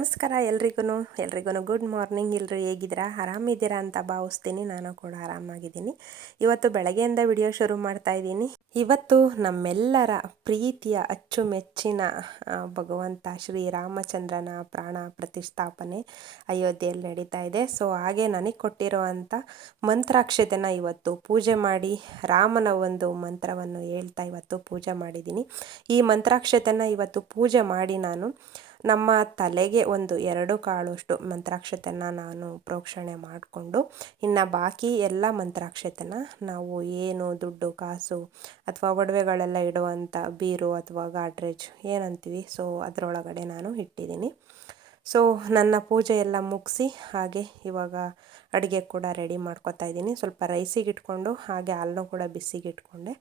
ನಮಸ್ಕಾರ ಎಲ್ರಿಗೂ good morning. ಎಲ್ಲರೂ ಹೇಗಿದ್ದೀರಾ? ಆರಾಮಿದ್ದೀರಾ ಅಂತ ಭಾವಿಸ್ತೀನಿ. ನಾನು ಕೂಡ ಆರಾಮಾಗಿದ್ದೀನಿ. ಇವತ್ತು ಬೆಳಗ್ಗೆಯಿಂದ ವಿಡಿಯೋ ಶುರು ಮಾಡ್ತಾ ಇದ್ದೀನಿ. ಇವತ್ತು ನಮ್ಮೆಲ್ಲರ ಪ್ರೀತಿಯ ಅಚ್ಚುಮೆಚ್ಚಿನ ಭಗವಂತ ಶ್ರೀರಾಮಚಂದ್ರನ ಪ್ರಾಣ ಪ್ರತಿಷ್ಠಾಪನೆ ಅಯೋಧ್ಯೆಯಲ್ಲಿ ನಡೀತಾ ಇದೆ. ಸೊ ಹಾಗೆ ನನಗೆ ಕೊಟ್ಟಿರುವಂಥ ಮಂತ್ರಾಕ್ಷತೆನ ಇವತ್ತು ಪೂಜೆ ಮಾಡಿ ರಾಮನ ಒಂದು ಮಂತ್ರವನ್ನು ಹೇಳ್ತಾ ಇವತ್ತು ಪೂಜೆ ಮಾಡಿದ್ದೀನಿ. ಈ ಮಂತ್ರಾಕ್ಷತೆನ ಇವತ್ತು ಪೂಜೆ ಮಾಡಿ ನಾನು ನಮ್ಮ ತಲೆಗೆ ಒಂದು 2 ಕಾಳಷ್ಟು ಮಂತ್ರಾಕ್ಷತೆನ ನಾನು ಪ್ರೋಕ್ಷಣೆ ಮಾಡಿಕೊಂಡು, ಇನ್ನು ಬಾಕಿ ಎಲ್ಲ ಮಂತ್ರಾಕ್ಷತೆನ ನಾವು ಏನು ದುಡ್ಡು ಕಾಸು ಅಥವಾ ಒಡವೆಗಳೆಲ್ಲ ಇಡುವಂಥ ಬೀರು ಅಥವಾ ಗಾಡ್ರೇಜ್ ಏನಂತೀವಿ, ಸೊ ಅದರೊಳಗಡೆ ನಾನು ಇಟ್ಟಿದ್ದೀನಿ. ಸೊ ನನ್ನ ಪೂಜೆ ಎಲ್ಲ ಮುಗಿಸಿ ಹಾಗೆ ಇವಾಗ ಅಡುಗೆ ಕೂಡ ರೆಡಿ ಮಾಡ್ಕೊತಾ ಇದ್ದೀನಿ. ಸ್ವಲ್ಪ ರೈಸಿಗೆ ಇಟ್ಕೊಂಡು ಹಾಗೆ ಹಾಲನ್ನು ಕೂಡ ಬಿಸಿಗೆ ಇಟ್ಕೊಂಡೆ.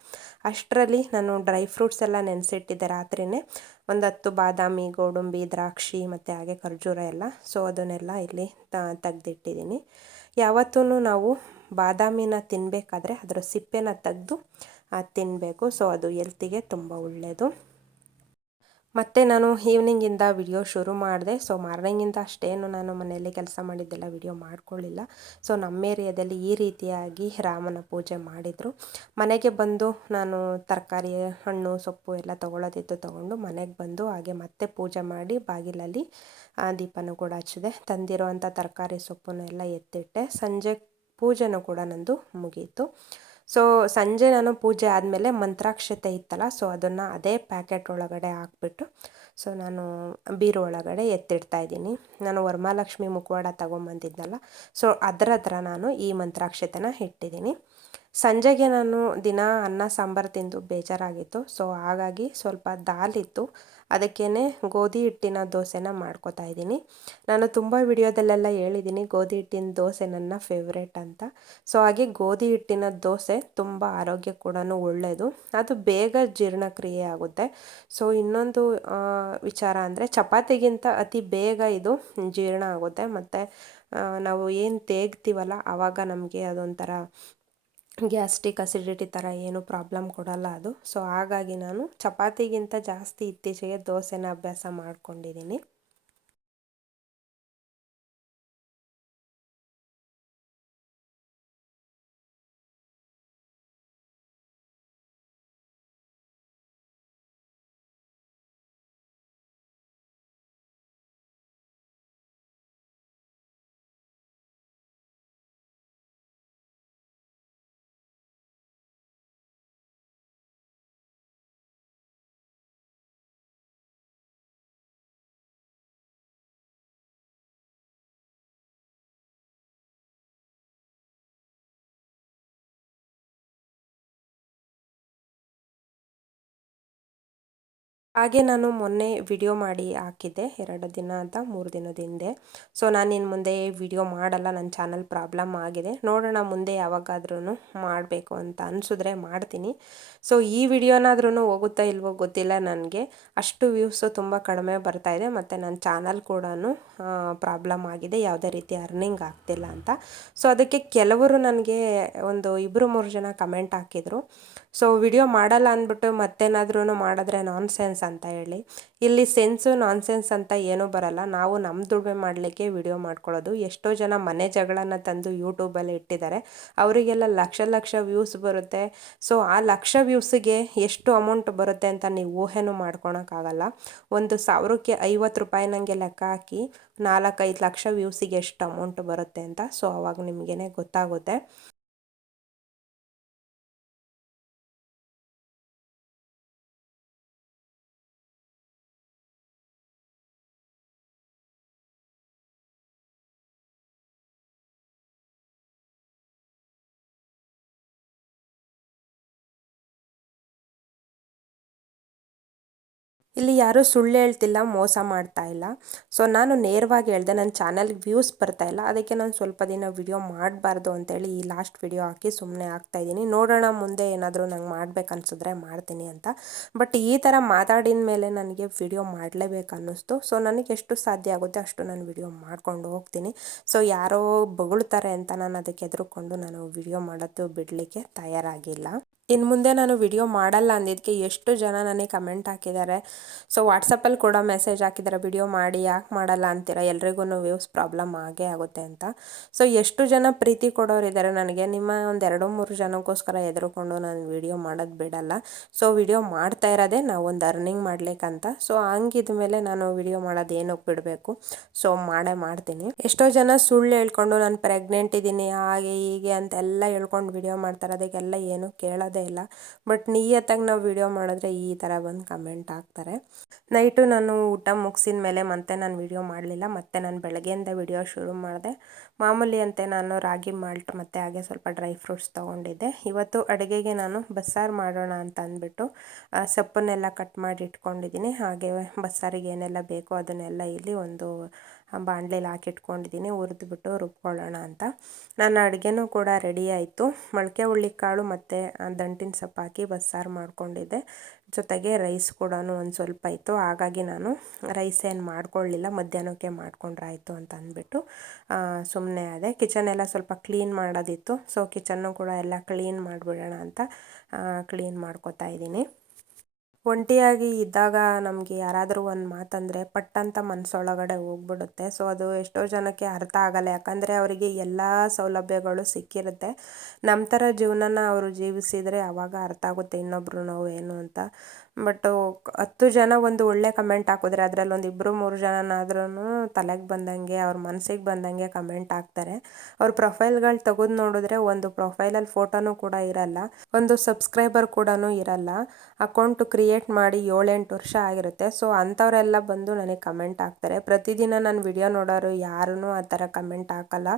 ಅಷ್ಟರಲ್ಲಿ ನಾನು ಡ್ರೈ ಫ್ರೂಟ್ಸ್ ಎಲ್ಲ ನೆನೆಸಿಟ್ಟಿದ್ದೆ ರಾತ್ರಿಯೇ. ಒಂದು 10 ಬಾದಾಮಿ, ಗೋಡಂಬಿ, ದ್ರಾಕ್ಷಿ ಮತ್ತು ಹಾಗೆ ಖರ್ಜೂರ ಎಲ್ಲ. ಸೊ ಅದನ್ನೆಲ್ಲ ಇಲ್ಲಿ ತೆಗೆದಿಟ್ಟಿದ್ದೀನಿ. ಯಾವತ್ತೂ ನಾವು ಬಾದಾಮಿನ ತಿನ್ನಬೇಕಾದ್ರೆ ಅದರ ಸಿಪ್ಪೆನ ತೆಗೆದು ತಿನ್ನಬೇಕು. ಸೊ ಅದು ಹೆಲ್ತಿಗೆ ತುಂಬ ಒಳ್ಳೆಯದು. ಮತ್ತು ನಾನು ಈವ್ನಿಂಗಿಂದ ವಿಡಿಯೋ ಶುರು ಮಾಡಿದೆ. ಸೊ ಮಾರ್ನಿಂಗಿಂದ ಅಷ್ಟೇನು ನಾನು ಮನೆಯಲ್ಲಿ ಕೆಲಸ ಮಾಡಿದ್ದೆಲ್ಲ ವಿಡಿಯೋ ಮಾಡ್ಕೊಳ್ಳಿಲ್ಲ. ಸೊ ನಮ್ಮ ಏರಿಯಾದಲ್ಲಿ ಈ ರೀತಿಯಾಗಿ ರಾಮನ ಪೂಜೆ ಮಾಡಿದರು. ಮನೆಗೆ ಬಂದು ನಾನು ತರಕಾರಿ, ಹಣ್ಣು, ಸೊಪ್ಪು ಎಲ್ಲ ತೊಗೊಳ್ಳೋದಿತ್ತು, ತೊಗೊಂಡು ಮನೆಗೆ ಬಂದು ಹಾಗೆ ಮತ್ತೆ ಪೂಜೆ ಮಾಡಿ ಬಾಗಿಲಲ್ಲಿ ದೀಪನೂ ಕೂಡ ಹಚ್ಚಿದೆ. ತಂದಿರೋವಂಥ ತರಕಾರಿ ಸೊಪ್ಪನ್ನೆಲ್ಲ ಎತ್ತಿಟ್ಟೆ. ಸಂಜೆ ಪೂಜೆನೂ ಕೂಡ ನಂದು ಮುಗೀತು. ಸೊ ಸಂಜೆ ನಾನು ಪೂಜೆ ಆದಮೇಲೆ ಮಂತ್ರಾಕ್ಷತೆ ಇತ್ತಲ್ಲ, ಸೊ ಅದನ್ನು ಅದೇ ಪ್ಯಾಕೆಟ್ ಒಳಗಡೆ ಹಾಕ್ಬಿಟ್ಟು ಸೊ ನಾನು ಬೀರು ಒಳಗಡೆ ಎತ್ತಿಡ್ತಾ ಇದ್ದೀನಿ. ನಾನು ವರಮಹಾಲಕ್ಷ್ಮಿ ಮುಖವಾಡ ತೊಗೊಂಬಂದಿದ್ನಲ್ಲ, ಸೊ ಅದರ ಹತ್ರ ನಾನು ಈ ಮಂತ್ರಾಕ್ಷತೆನ ಇಟ್ಟಿದ್ದೀನಿ. ಸಂಜೆಗೆ ನಾನು ದಿನ ಅನ್ನ ಸಾಂಬಾರು ತಿಂದು ಬೇಜಾರಾಗಿತ್ತು. ಸೊ ಹಾಗಾಗಿ ಸ್ವಲ್ಪ ದಾಲಿತ್ತು, ಅದಕ್ಕೇ ಗೋಧಿ ಹಿಟ್ಟಿನ ದೋಸೆನ ಮಾಡ್ಕೊತಾ ಇದ್ದೀನಿ. ನಾನು ತುಂಬ ವಿಡಿಯೋದಲ್ಲೆಲ್ಲ ಹೇಳಿದ್ದೀನಿ ಗೋಧಿ ಹಿಟ್ಟಿನ ದೋಸೆ ನನ್ನ ಫೇವ್ರೇಟ್ ಅಂತ. ಸೊ ಹಾಗೆ ಗೋಧಿ ಹಿಟ್ಟಿನ ದೋಸೆ ತುಂಬ ಆರೋಗ್ಯಕ್ಕೆ ಕೂಡ ಒಳ್ಳೆಯದು, ಅದು ಬೇಗ ಜೀರ್ಣಕ್ರಿಯೆ ಆಗುತ್ತೆ. ಸೊ ಇನ್ನೊಂದು ವಿಚಾರ ಅಂದರೆ ಚಪಾತಿಗಿಂತ ಅತಿ ಬೇಗ ಇದು ಜೀರ್ಣ ಆಗುತ್ತೆ. ಮತ್ತು ನಾವು ಏನು ತೇಗ್ತೀವಲ್ಲ ಆವಾಗ ನಮಗೆ ಅದೊಂಥರ ಗ್ಯಾಸ್ಟ್ರಿಕ್ ಅಸಿಡಿಟಿ ಥರ ಏನು ಪ್ರಾಬ್ಲಮ್ ಕೊಡಲ್ಲ ಅದು. ಸೊ ಹಾಗಾಗಿ ನಾನು ಚಪಾತಿಗಿಂತ ಜಾಸ್ತಿ ಇತ್ತೀಚೆಗೆ ದೋಸೆನ ಅಭ್ಯಾಸ ಮಾಡ್ಕೊಂಡಿದ್ದೀನಿ. ಹಾಗೆ ನಾನು ಮೊನ್ನೆ ವಿಡಿಯೋ ಮಾಡಿ ಹಾಕಿದ್ದೆ 2 ದಿನ ಅಂತ 3 ದಿನದ ಹಿಂದೆ. ಸೊ ನಾನು ಇನ್ನು ಮುಂದೆ ವಿಡಿಯೋ ಮಾಡಲ್ಲ, ನನ್ನ ಚಾನಲ್ ಪ್ರಾಬ್ಲಮ್ ಆಗಿದೆ. ನೋಡೋಣ ಮುಂದೆ ಯಾವಾಗಾದ್ರೂ ಮಾಡಬೇಕು ಅಂತ ಅನಿಸಿದ್ರೆ ಮಾಡ್ತೀನಿ. ಸೊ ಈ ವಿಡಿಯೋನಾದ್ರೂ ಹೋಗುತ್ತಾ ಇಲ್ವೋ ಗೊತ್ತಿಲ್ಲ ನನಗೆ. ಅಷ್ಟು ವ್ಯೂಸು ತುಂಬ ಕಡಿಮೆ ಬರ್ತಾಯಿದೆ ಮತ್ತು ನನ್ನ ಚಾನಲ್ ಕೂಡ ಪ್ರಾಬ್ಲಮ್ ಆಗಿದೆ, ಯಾವುದೇ ರೀತಿ ಅರ್ನಿಂಗ್ ಆಗ್ತಿಲ್ಲ ಅಂತ. ಸೊ ಅದಕ್ಕೆ ಕೆಲವರು ನನಗೆ ಒಂದು 2-3 ಜನ ಕಮೆಂಟ್ ಹಾಕಿದರು. ಸೊ ವಿಡಿಯೋ ಮಾಡಲ್ಲ ಅಂದ್ಬಿಟ್ಟು ಮತ್ತೇನಾದ್ರೂ ಮಾಡಿದ್ರೆ ನಾನ್ಸೆನ್ಸ್ ಅಂತ ಹೇಳಿ. ಇಲ್ಲಿ ಸೆನ್ಸು ನಾನ್ಸೆನ್ಸ್ ಅಂತ ಏನೂ ಬರಲ್ಲ. ನಾವು ನಮ್ಮ ದುಡಿಮೆ ಮಾಡಲಿಕ್ಕೆ ವಿಡಿಯೋ ಮಾಡ್ಕೊಳ್ಳೋದು. ಎಷ್ಟೋ ಜನ ಮನೆ ಜಗಳನ ತಂದು ಯೂಟ್ಯೂಬಲ್ಲಿ ಇಟ್ಟಿದ್ದಾರೆ, ಅವರಿಗೆಲ್ಲ ಲಕ್ಷ ವ್ಯೂಸ್ ಬರುತ್ತೆ. ಸೊ ಆ ಲಕ್ಷ ವ್ಯೂಸಿಗೆ ಎಷ್ಟು ಅಮೌಂಟ್ ಬರುತ್ತೆ ಅಂತ ನೀವು ಊಹೆನೂ ಮಾಡ್ಕೊಳಕ್ಕಾಗಲ್ಲ. 1,000ಕ್ಕೆ 50 ರೂಪಾಯಿ ನನಗೆ ಲೆಕ್ಕ ಹಾಕಿ 4-5 ಲಕ್ಷ ವ್ಯೂಸಿಗೆ ಎಷ್ಟು ಅಮೌಂಟ್ ಬರುತ್ತೆ ಅಂತ. ಸೊ ಅವಾಗ ನಿಮಗೇ ಗೊತ್ತಾಗುತ್ತೆ. ಇಲ್ಲಿ ಯಾರೂ ಸುಳ್ಳು ಹೇಳ್ತಿಲ್ಲ, ಮೋಸ ಮಾಡ್ತಾ ಇಲ್ಲ. ಸೊ ನಾನು ನೇರವಾಗಿ ಹೇಳಿದೆ, ನನ್ನ ಚಾನಲ್ಗೆ ವ್ಯೂಸ್ ಬರ್ತಾಯಿಲ್ಲ, ಅದಕ್ಕೆ ನಾನು ಸ್ವಲ್ಪ ದಿನ ವಿಡಿಯೋ ಮಾಡಬಾರ್ದು ಅಂತೇಳಿ ಈ ಲಾಸ್ಟ್ ವಿಡಿಯೋ ಹಾಕಿ ಸುಮ್ಮನೆ ಆಗ್ತಾಯಿದ್ದೀನಿ. ನೋಡೋಣ ಮುಂದೆ ಏನಾದರೂ ನಂಗೆ ಮಾಡ್ಬೇಕನ್ಸಿದ್ರೆ ಮಾಡ್ತೀನಿ ಅಂತ. ಬಟ್ ಈ ಥರ ಮಾತಾಡಿದ ಮೇಲೆ ನನಗೆ ವಿಡಿಯೋ ಮಾಡಲೇಬೇಕು ಅನ್ನಿಸ್ತು. ಸೊ ನನಗೆ ಎಷ್ಟು ಸಾಧ್ಯ ಆಗುತ್ತೆ ಅಷ್ಟು ನಾನು ವಿಡಿಯೋ ಮಾಡ್ಕೊಂಡು ಹೋಗ್ತೀನಿ. ಸೊ ಯಾರೋ ಬೊಗಳ್ತಾರೆ ಅಂತ ನಾನು ಅದಕ್ಕೆ ಹೆದರ್ಕೊಂಡು ನಾನು ವಿಡಿಯೋ ಮಾಡೋದು ಬಿಡಲಿಕ್ಕೆ ತಯಾರಾಗಿಲ್ಲ. ಇನ್ನು ಮುಂದೆ ನಾನು ವಿಡಿಯೋ ಮಾಡಲ್ಲ ಅಂದಿದ್ದಕ್ಕೆ ಎಷ್ಟು ಜನ ನನಗೆ ಕಮೆಂಟ್ ಹಾಕಿದ್ದಾರೆ. ಸೊ ವಾಟ್ಸಪ್ಪಲ್ಲಿ ಕೂಡ ಮೆಸೇಜ್ ಹಾಕಿದ್ದಾರೆ, ವಿಡಿಯೋ ಮಾಡಿ ಯಾಕೆ ಮಾಡಲ್ಲ ಅಂತೀರ, ಎಲ್ರಿಗೂ ವ್ಯೂಸ್ ಪ್ರಾಬ್ಲಮ್ ಆಗೇ ಆಗುತ್ತೆ ಅಂತ. ಸೊ ಎಷ್ಟು ಜನ ಪ್ರೀತಿ ಕೊಡೋರಿದ್ದಾರೆ ನನಗೆ. ನಿಮ್ಮ ಒಂದು 2-3 ಜನಕ್ಕೋಸ್ಕರ ಎದುರುಕೊಂಡು ನಾನು ವಿಡಿಯೋ ಮಾಡೋದು ಬಿಡಲ್ಲ. ಸೊ ವಿಡಿಯೋ ಮಾಡ್ತಾ ಇರೋದೇ ನಾವು ಒಂದು ಅರ್ನಿಂಗ್ ಮಾಡ್ಲಿಕ್ಕಂತ. ಸೊ ಹಂಗಿದ ಮೇಲೆ ನಾನು ವಿಡಿಯೋ ಮಾಡೋದು ಏನಕ್ಕೆ ಬಿಡಬೇಕು. ಸೊ ಮಾಡ್ತೀನಿ. ಎಷ್ಟೋ ಜನ ಸುಳ್ಳು ಹೇಳ್ಕೊಂಡು ನಾನು ಪ್ರೆಗ್ನೆಂಟ್ ಇದ್ದೀನಿ ಹಾಗೆ ಹೀಗೆ ಅಂತೆಲ್ಲ ಹೇಳ್ಕೊಂಡು ವಿಡಿಯೋ ಮಾಡ್ತಾರೆ. ಅದಕ್ಕೆಲ್ಲ ಏನು ಕೇಳೋದೇ ಇಲ್ಲ. ಬಟ್ ನಿಯತ್ತಾಗಿ ನಾವು ವಿಡಿಯೋ ಮಾಡಿದ್ರೆ ಈ ಥರ ಬಂದು ಕಮೆಂಟ್ ಹಾಕ್ತಾರೆ. ನೈಟು ನಾನು ಊಟ ಮುಗಿಸಿದ ಮೇಲೆ ಮತ್ತೆ ನಾನು ವಿಡಿಯೋ ಮಾಡಲಿಲ್ಲ. ಮತ್ತೆ ನಾನು ಬೆಳಗ್ಗೆಯಿಂದ ವಿಡಿಯೋ ಶುರು ಮಾಡಿದೆ. ಮಾಮೂಲಿ ಅಂತೆ ನಾನು ರಾಗಿ ಮಾಲ್ಟ್ ಮತ್ತು ಹಾಗೆ ಸ್ವಲ್ಪ ಡ್ರೈ ಫ್ರೂಟ್ಸ್ ತೊಗೊಂಡಿದ್ದೆ. ಇವತ್ತು ಅಡುಗೆಗೆ ನಾನು ಬಸ್ಸಾರು ಮಾಡೋಣ ಅಂತ ಅಂದ್ಬಿಟ್ಟು ಸೊಪ್ಪನ್ನೆಲ್ಲ ಕಟ್ ಮಾಡಿ ಇಟ್ಕೊಂಡಿದ್ದೀನಿ. ಹಾಗೆ ಬಸ್ಸಾರಿಗೆ ಏನೆಲ್ಲ ಬೇಕೋ ಅದನ್ನೆಲ್ಲ ಇಲ್ಲಿ ಒಂದು ಬಾಣಲೆಲಿ ಹಾಕಿಟ್ಕೊಂಡಿದ್ದೀನಿ, ಹುರಿದ್ಬಿಟ್ಟು ರುಬ್ಕೊಳ್ಳೋಣ ಅಂತ. ನನ್ನ ಅಡುಗೆನೂ ಕೂಡ ರೆಡಿ ಆಯಿತು. ಮೊಳಕೆ ಹುಳ್ಳಿಕಾಳು ಮತ್ತು ದಂಟಿನ ಸೊಪ್ಪು ಹಾಕಿ ಬಸ್ಸಾರು ಮಾಡ್ಕೊಂಡಿದ್ದೆ. ಜೊತೆಗೆ ರೈಸ್ ಕೂಡ ಒಂದು ಸ್ವಲ್ಪ ಇತ್ತು. ಹಾಗಾಗಿ ನಾನು ರೈಸ್ ಏನು ಮಾಡ್ಕೊಳ್ಳಿಲ್ಲ, ಮಧ್ಯಾಹ್ನಕ್ಕೆ ಮಾಡ್ಕೊಂಡ್ರಾಯ್ತು ಅಂತ ಅಂದ್ಬಿಟ್ಟು ಸುಮ್ಮನೆ ಅದೇ. ಕಿಚನ್ ಎಲ್ಲ ಸ್ವಲ್ಪ ಕ್ಲೀನ್ ಮಾಡೋದಿತ್ತು. ಸೊ ಕಿಚನ್ನು ಕೂಡ ಎಲ್ಲ ಕ್ಲೀನ್ ಮಾಡಿಬಿಡೋಣ ಅಂತ ಕ್ಲೀನ್ ಮಾಡ್ಕೊತಾ ಇದ್ದೀನಿ. ಒಂಟಿಯಾಗಿ ಇದ್ದಾಗ ನಮಗೆ ಯಾರಾದರೂ ಒಂದು ಮಾತಂದರೆ ಪಟ್ಟಂತ ಮನಸ್ಸೊಳಗಡೆ ಹೋಗ್ಬಿಡುತ್ತೆ. ಸೊ ಅದು ಎಷ್ಟೋ ಜನಕ್ಕೆ ಅರ್ಥ ಆಗಲ್ಲ. ಯಾಕಂದರೆ ಅವರಿಗೆ ಎಲ್ಲ ಸೌಲಭ್ಯಗಳು ಸಿಕ್ಕಿರುತ್ತೆ. ನಮ್ಮ ಥರ ಜೀವನನ ಅವರು ಜೀವಿಸಿದರೆ ಆವಾಗ ಅರ್ಥ ಆಗುತ್ತೆ ಇನ್ನೊಬ್ರು ನೋವು ಏನು ಅಂತ. ಬಟ್ಟು 10 ಜನ ಒಂದು ಒಳ್ಳೆ ಕಮೆಂಟ್ ಹಾಕಿದ್ರೆ ಅದರಲ್ಲಿ ಒಂದು 2-3 ಜನನಾದ್ರೂ ತಲೆಗೆ ಬಂದಂಗೆ ಅವ್ರ ಮನಸ್ಸಿಗೆ ಬಂದಂಗೆ ಕಮೆಂಟ್ ಹಾಕ್ತಾರೆ. ಅವ್ರ ಪ್ರೊಫೈಲ್ಗಳು ತೆಗೆದು ನೋಡಿದ್ರೆ ಒಂದು ಪ್ರೊಫೈಲಲ್ಲಿ ಫೋಟೋನೂ ಕೂಡ ಇರಲ್ಲ, ಒಂದು ಸಬ್ಸ್ಕ್ರೈಬರ್ ಕೂಡ ಇರಲ್ಲ. ಅಕೌಂಟು ಕ್ರಿಯೇಟ್ ಮಾಡಿ 7-8 ವರ್ಷ ಆಗಿರುತ್ತೆ. ಸೊ ಅಂಥವರೆಲ್ಲ ಬಂದು ನನಗೆ ಕಮೆಂಟ್ ಹಾಕ್ತಾರೆ. ಪ್ರತಿದಿನ ನಾನು ವಿಡಿಯೋ ನೋಡೋರು ಯಾರೂ ಆ ಥರ ಕಮೆಂಟ್ ಹಾಕಲ್ಲ.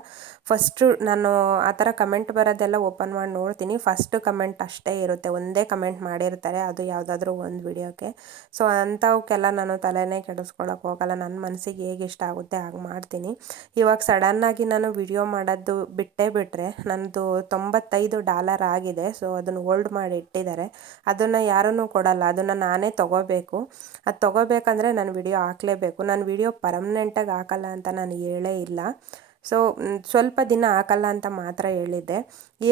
ಫಸ್ಟು ನಾನು ಆ ಥರ ಕಮೆಂಟ್ ಬರೋದೆಲ್ಲ ಓಪನ್ ಮಾಡಿ ನೋಡ್ತೀನಿ. ಫಸ್ಟ್ ಕಮೆಂಟ್ ಅಷ್ಟೇ ಇರುತ್ತೆ, ಒಂದೇ ಕಮೆಂಟ್ ಮಾಡಿರ್ತಾರೆ, ಅದು ಯಾವುದಾದ್ರೂ ಒಂದು ವಿಡಿಯೋಕ್ಕೆ. ಸೊ ಅಂಥವಕ್ಕೆಲ್ಲ ನಾನು ತಲೆನೇ ಕೆಡಿಸ್ಕೊಳಕ್ಕೆ ಹೋಗಲ್ಲ. ನನ್ನ ಮನಸ್ಸಿಗೆ ಹೇಗೆ ಇಷ್ಟ ಆಗುತ್ತೆ ಹಾಗೆ ಮಾಡ್ತೀನಿ. ಇವಾಗ ಸಡನ್ನಾಗಿ ನಾನು ವಿಡಿಯೋ ಮಾಡೋದು ಬಿಟ್ಟರೆ ನನ್ನದು $95 ಆಗಿದೆ. ಸೊ ಅದನ್ನು ಹೋಲ್ಡ್ ಮಾಡಿ ಇಟ್ಟಿದ್ದಾರೆ. ಅದನ್ನು ಯಾರೂ ಕೊಡಲ್ಲ, ಅದನ್ನು ನಾನೇ ತೊಗೋಬೇಕು. ಅದು ತೊಗೋಬೇಕಂದ್ರೆ ನಾನು ವಿಡಿಯೋ ಹಾಕಲೇಬೇಕು. ನಾನು ವಿಡಿಯೋ ಪರ್ಮನೆಂಟಾಗಿ ಹಾಕಲ್ಲ ಅಂತ ನಾನು ಹೇಳೇ ಇಲ್ಲ. ಸೊ ಸ್ವಲ್ಪ ದಿನ ಹಾಕಲ್ಲ ಅಂತ ಮಾತ್ರ ಹೇಳಿದ್ದೆ.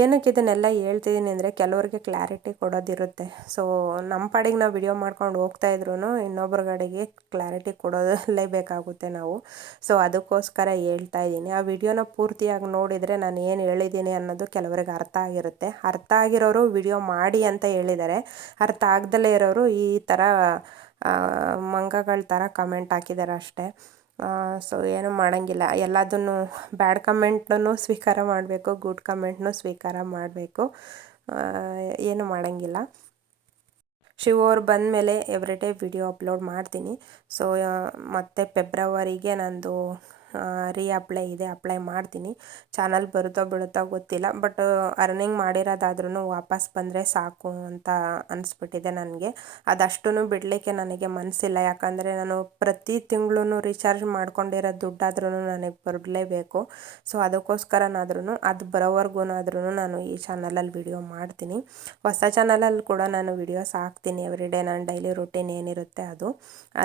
ಏನಕ್ಕೆ ಇದನ್ನೆಲ್ಲ ಹೇಳ್ತಿದ್ದೀನಿ ಅಂದರೆ ಕೆಲವ್ರಿಗೆ ಕ್ಲಾರಿಟಿ ಕೊಡೋದಿರುತ್ತೆ. ಸೊ ನಮ್ಮ ಪಾಡಿಗೆ ನಾವು ವಿಡಿಯೋ ಮಾಡ್ಕೊಂಡು ಹೋಗ್ತಾಯಿದ್ರು ಇನ್ನೊಬ್ರ ಕಡೆಗೆ ಕ್ಲಾರಿಟಿ ಕೊಡಲೇಬೇಕಾಗುತ್ತೆ ನಾವು. ಸೊ ಅದಕ್ಕೋಸ್ಕರ ಹೇಳ್ತಾ ಇದ್ದೀನಿ. ಆ ವಿಡಿಯೋನ ಪೂರ್ತಿಯಾಗಿ ನೋಡಿದರೆ ನಾನು ಏನು ಹೇಳಿದ್ದೀನಿ ಅನ್ನೋದು ಕೆಲವರಿಗೆ ಅರ್ಥ ಆಗಿರುತ್ತೆ. ಅರ್ಥ ಆಗಿರೋರು ವಿಡಿಯೋ ಮಾಡಿ ಅಂತ ಹೇಳಿದ್ದಾರೆ. ಅರ್ಥ ಆಗ್ದಲೇ ಇರೋರು ಈ ಥರ ಮಂಗಗಳ ಥರ ಕಮೆಂಟ್ ಹಾಕಿದ್ದಾರೆ ಅಷ್ಟೇ. ಸೊ ಏನೂ ಮಾಡೋಂಗಿಲ್ಲ. ಎಲ್ಲದನ್ನು ಬ್ಯಾಡ್ ಕಮೆಂಟ್ನೂ ಸ್ವೀಕಾರ ಮಾಡಬೇಕು, ಗುಡ್ ಕಮೆಂಟ್ನೂ ಸ್ವೀಕಾರ ಮಾಡಬೇಕು. ಏನು ಮಾಡೋಂಗಿಲ್ಲ. ಶಿವ ಅವ್ರು ಬಂದಮೇಲೆ ಎವ್ರಿಡೇ ವಿಡಿಯೋ ಅಪ್ಲೋಡ್ ಮಾಡ್ತೀನಿ. ಸೊ ಮತ್ತು ಫೆಬ್ರವರಿಗೆ ನಂದು ಅಪ್ಲೈ ಇದೆ, ಅಪ್ಲೈ ಮಾಡ್ತೀನಿ. ಚಾನಲ್ ಬರುತ್ತೋ ಬಿಡುತ್ತೋ ಗೊತ್ತಿಲ್ಲ. ಬಟ್ ಅರ್ನಿಂಗ್ ಮಾಡಿರೋದಾದ್ರೂ ವಾಪಸ್ ಬಂದರೆ ಸಾಕು ಅಂತ ಅನಿಸ್ಬಿಟ್ಟಿದೆ ನನಗೆ. ಅದಷ್ಟೂ ಬಿಡಲಿಕ್ಕೆ ನನಗೆ ಮನಸ್ಸಿಲ್ಲ. ಯಾಕಂದರೆ ನಾನು ಪ್ರತಿ ತಿಂಗಳು ರೀಚಾರ್ಜ್ ಮಾಡ್ಕೊಂಡಿರೋ ದುಡ್ಡಾದ್ರೂ ನನಗೆ ಬರಲೇಬೇಕು. ಸೊ ಅದಕ್ಕೋಸ್ಕರನಾದ್ರೂ ಅದು ಬರೋವರೆಗೂನಾದ್ರೂ ನಾನು ಈ ಚಾನಲಲ್ಲಿ ವಿಡಿಯೋ ಮಾಡ್ತೀನಿ. ಹೊಸ ಚಾನಲಲ್ಲಿ ಕೂಡ ನಾನು ವಿಡಿಯೋಸ್ ಹಾಕ್ತೀನಿ ಎವ್ರಿಡೇ. ನಾನು ಡೈಲಿ ರೂಟೀನ್ ಏನಿರುತ್ತೆ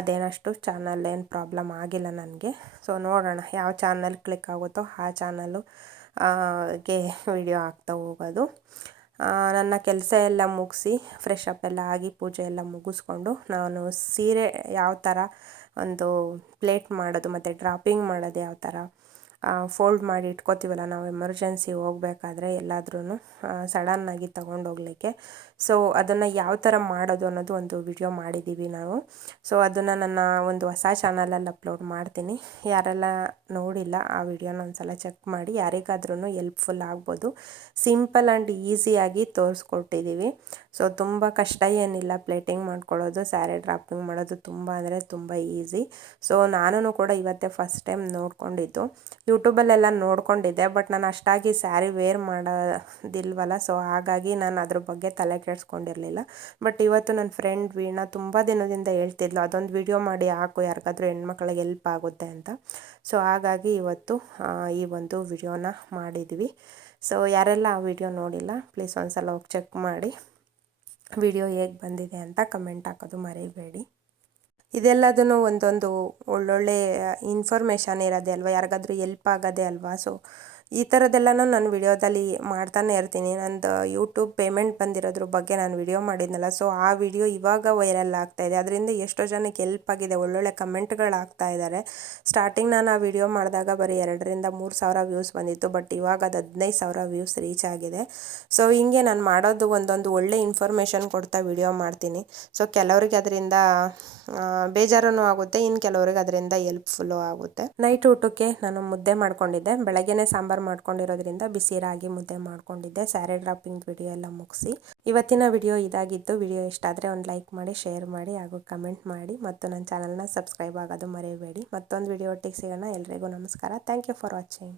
ಅದೇನಷ್ಟು ಚಾನಲ್ ಏನು ಪ್ರಾಬ್ಲಮ್ ಆಗಿಲ್ಲ ನನಗೆ. ಸೊ ನೋಡೋಣ ಯಾವ ಚಾನಲ್ ಕ್ಲಿಕ್ ಆಗುತ್ತೋ ಆ ಚಾನಲ್ಲು ಗೆ ವಿಡಿಯೋ ಹಾಕ್ತಾ ಹೋಗೋದು. ನನ್ನ ಕೆಲಸ ಎಲ್ಲ ಮುಗಿಸಿ ಫ್ರೆಶ್ ಅಪ್ ಎಲ್ಲ ಆಗಿ ಪೂಜೆ ಎಲ್ಲ ಮುಗಿಸ್ಕೊಂಡು ನಾನು ಸೀರೆ ಯಾವ ಥರ ಒಂದು ಪ್ಲೇಟ್ ಮಾಡೋದು ಮತ್ತು ಡ್ರಾಪಿಂಗ್ ಮಾಡೋದು ಯಾವ ಥರ ಫೋಲ್ಡ್ ಮಾಡಿ ಇಟ್ಕೋತೀವಲ್ಲ ನಾವು ಎಮರ್ಜೆನ್ಸಿ ಹೋಗಬೇಕಾದ್ರೆ ಎಲ್ಲಾದ್ರೂ ಸಡನ್ನಾಗಿ ತೊಗೊಂಡೋಗ್ಲಿಕ್ಕೆ. ಸೊ ಅದನ್ನು ಯಾವ ಥರ ಮಾಡೋದು ಅನ್ನೋದು ಒಂದು ವಿಡಿಯೋ ಮಾಡಿದ್ದೀವಿ ನಾವು. ಸೊ ಅದನ್ನು ನನ್ನ ಒಂದು ಹೊಸ ಚಾನಲಲ್ಲಿ ಅಪ್ಲೋಡ್ ಮಾಡ್ತೀನಿ. ಯಾರೆಲ್ಲ ನೋಡಿಲ್ಲ ಆ ವಿಡಿಯೋನ ಒಂದ್ಸಲ ಚೆಕ್ ಮಾಡಿ. ಯಾರಿಗಾದ್ರೂ ಎಲ್ಪ್ಫುಲ್ ಆಗ್ಬೋದು. ಸಿಂಪಲ್ ಆ್ಯಂಡ್ ಈಸಿಯಾಗಿ ತೋರಿಸ್ಕೊಟ್ಟಿದ್ದೀವಿ. ಸೊ ತುಂಬ ಕಷ್ಟ ಏನಿಲ್ಲ. ಪ್ಲೇಟಿಂಗ್ ಮಾಡ್ಕೊಳ್ಳೋದು, ಸ್ಯಾರಿ ಡ್ರಾಪಿಂಗ್ ಮಾಡೋದು ತುಂಬ ಅಂದರೆ ತುಂಬ ಈಸಿ. ಸೊ ನಾನು ಕೂಡ ಇವತ್ತೇ ಫಸ್ಟ್ ಟೈಮ್ ನೋಡ್ಕೊಂಡಿದ್ದು. ಯೂಟ್ಯೂಬಲ್ಲೆಲ್ಲ ನೋಡ್ಕೊಂಡಿದ್ದೆ, ಬಟ್ ನಾನು ಅಷ್ಟಾಗಿ ಸ್ಯಾರಿ ವೇರ್ ಮಾಡೋದಿಲ್ವಲ್ಲ. ಸೊ ಹಾಗಾಗಿ ನಾನು ಅದ್ರ ಬಗ್ಗೆ ತಲೆ ಕೆಡಿಸ್ಕೊಂಡಿರಲಿಲ್ಲ. ಬಟ್ ಇವತ್ತು ನನ್ನ ಫ್ರೆಂಡ್ ವೀಣಾ ತುಂಬ ದಿನದಿಂದ ಹೇಳ್ತಿದ್ಲು, ಅದೊಂದು ವಿಡಿಯೋ ಮಾಡಿ ಹಾಕು, ಯಾರಿಗಾದ್ರೂ ಹೆಣ್ಮಕ್ಳಿಗೆ ಹೆಲ್ಪ್ ಆಗುತ್ತೆ ಅಂತ. ಸೊ ಹಾಗಾಗಿ ಇವತ್ತು ಈ ಒಂದು ವಿಡಿಯೋನ ಮಾಡಿದ್ವಿ. ಸೊ ಯಾರೆಲ್ಲ ಆ ವಿಡಿಯೋ ನೋಡಿಲ್ಲ ಪ್ಲೀಸ್ ಒಂದ್ಸಲ ಹೋಗಿ ಚೆಕ್ ಮಾಡಿ ವಿಡಿಯೋ ಹೇಗೆ ಬಂದಿದೆ ಅಂತ ಕಮೆಂಟ್ ಹಾಕೋದು ಮರಿಬೇಡಿ. ಇದೆಲ್ಲದೂ ಒಂದೊಂದು ಒಳ್ಳೊಳ್ಳೆ ಇನ್ಫಾರ್ಮೇಷನ್ ಇರೋದೇ ಅಲ್ವಾ, ಯಾರಿಗಾದ್ರೂ ಎಲ್ಪ್ ಆಗೋದೇ ಅಲ್ವಾ. ಸೊ ಈ ಥರದ್ದೆಲ್ಲನೂ ನಾನು ವಿಡಿಯೋದಲ್ಲಿ ಮಾಡ್ತಾನೆ ಇರ್ತೀನಿ. ನಂದು ಯೂಟ್ಯೂಬ್ ಪೇಮೆಂಟ್ ಬಂದಿರೋದ್ರ ಬಗ್ಗೆ ನಾನು ವಿಡಿಯೋ ಮಾಡಿದ್ನಲ್ಲ, ಸೊ ಆ ವಿಡಿಯೋ ಇವಾಗ ವೈರಲ್ ಆಗ್ತಾಯಿದೆ. ಅದರಿಂದ ಎಷ್ಟೋ ಜನಕ್ಕೆ ಹೆಲ್ಪ್ ಆಗಿದೆ, ಒಳ್ಳೊಳ್ಳೆ ಕಮೆಂಟ್ಗಳು ಆಗ್ತಾ ಇದ್ದಾರೆ. ಸ್ಟಾರ್ಟಿಂಗ್ ನಾನು ಆ ವಿಡಿಯೋ ಮಾಡಿದಾಗ ಬರೀ 2,000-3,000 ವ್ಯೂಸ್ ಬಂದಿತ್ತು, ಬಟ್ ಇವಾಗ ಅದು 15,000 ವ್ಯೂಸ್ ರೀಚ್ ಆಗಿದೆ. ಸೊ ಹಿಂಗೆ ನಾನು ಮಾಡೋದು ಒಂದೊಂದು ಒಳ್ಳೆ ಇನ್ಫಾರ್ಮೇಷನ್ ಕೊಡ್ತಾ ವಿಡಿಯೋ ಮಾಡ್ತೀನಿ. ಸೊ ಕೆಲವರಿಗೆ ಅದರಿಂದ ಬೇಜಾರೂ ಆಗುತ್ತೆ, ಇನ್ನು ಕೆಲವರಿಗೆ ಅದರಿಂದ ಹೆಲ್ಪ್ಫುಲ್ಲು ಆಗುತ್ತೆ. ನೈಟ್ ಊಟಕ್ಕೆ ನಾನು ಮುದ್ದೆ ಮಾಡ್ಕೊಂಡಿದ್ದೆ. ಬೆಳಗ್ಗೆನೇ ಸಾಂಬಾರು ಮಾಡ್ಕೊಂಡಿರೋದ್ರಿಂದ ಬಿಸಿ ರಾಗಿ ಮುದ್ದೆ ಮಾಡ್ಕೊಂಡಿದ್ದೆ. ಸ್ಯಾರಿ ಡ್ರಾಪಿಂಗ್ ವಿಡಿಯೋ ಎಲ್ಲ ಮುಗಿಸಿ ಇವತ್ತಿನ ವಿಡಿಯೋ ಇದಾಗಿತ್ತು. ವಿಡಿಯೋ ಇಷ್ಟ ಆದರೆ ಒಂದು ಲೈಕ್ ಮಾಡಿ, ಶೇರ್ ಮಾಡಿ ಹಾಗೂ ಕಮೆಂಟ್ ಮಾಡಿ, ಮತ್ತು ನನ್ನ ಚಾನಲ್ನ ಸಬ್ಸ್ಕ್ರೈಬ್ ಆಗೋದು ಮರೆಯಬೇಡಿ. ಮತ್ತೊಂದು ವಿಡಿಯೋ ಒಟ್ಟಿಗೆ ಸಿಗೋಣ. ಎಲ್ರಿಗೂ ನಮಸ್ಕಾರ. Thank you for watching.